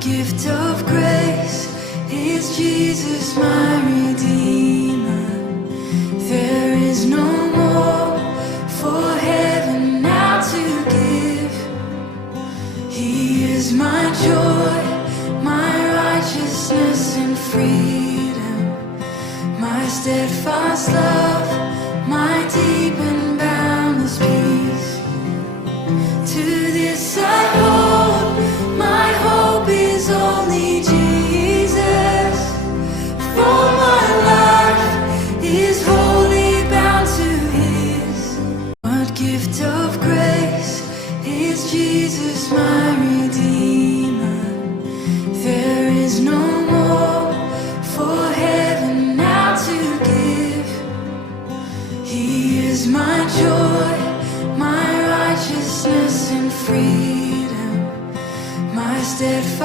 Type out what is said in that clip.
gift of grace is Jesus, my Redeemer. There is no more for heaven now to give. He is my joy, my righteousness and freedom, my steadfast love, my deep and boundless peace. To this I hold, my hope is only Jesus. For my life is wholly bound to His. What gift of grace is Jesus, my Redeemer. There is no more for heaven now to give. He is my joy, my righteousness and freedom, my steadfast